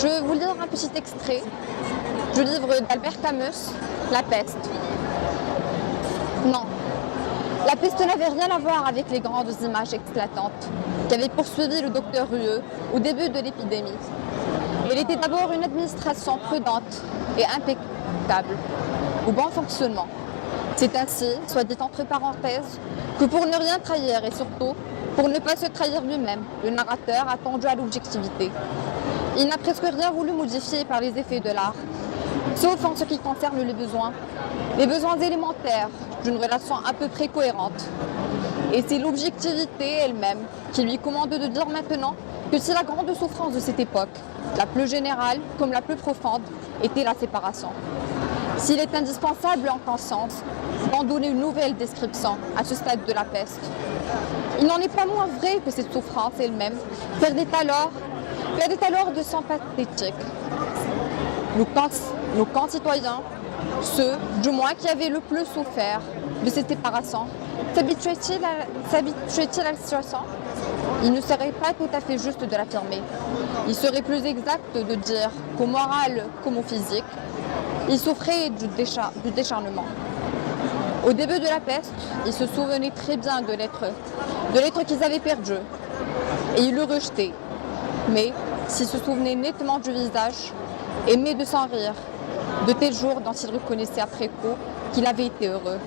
Je vais vous lire un petit extrait du livre d'Albert Camus, La peste. Non, la peste n'avait rien à voir avec les grandes images éclatantes qui avaient poursuivi le docteur Rieux au début de l'épidémie. Elle était d'abord une administration prudente et impeccable, au bon fonctionnement. C'est ainsi, soit dit entre parenthèses, que pour ne rien trahir et surtout pour ne pas se trahir lui-même, le narrateur a tendu à l'objectivité. Il n'a presque rien voulu modifier par les effets de l'art, sauf en ce qui concerne les besoins élémentaires d'une relation à peu près cohérente. Et c'est l'objectivité elle-même qui lui commande de dire maintenant que si la grande souffrance de cette époque, la plus générale comme la plus profonde, était la séparation. S'il est indispensable en conscience d'en donner une nouvelle description à ce stade de la peste, il n'en est pas moins vrai que cette souffrance elle-même perdait alors de son pathétique. Nos concitoyens, ceux du moins qui avaient le plus souffert de cette séparation, s'habituaient-ils à la situation? Il ne serait pas tout à fait juste de l'affirmer. Il serait plus exact de dire qu'au moral comme au physique, ils souffraient du décharnement. Au début de la peste, ils se souvenaient très bien de l'être qu'ils avaient perdu, et ils le rejetaient. Mais s'ils se souvenaient nettement du visage, aimaient de s'en rire, de tels jours dont ils reconnaissaient après coup qu'il avait été heureux.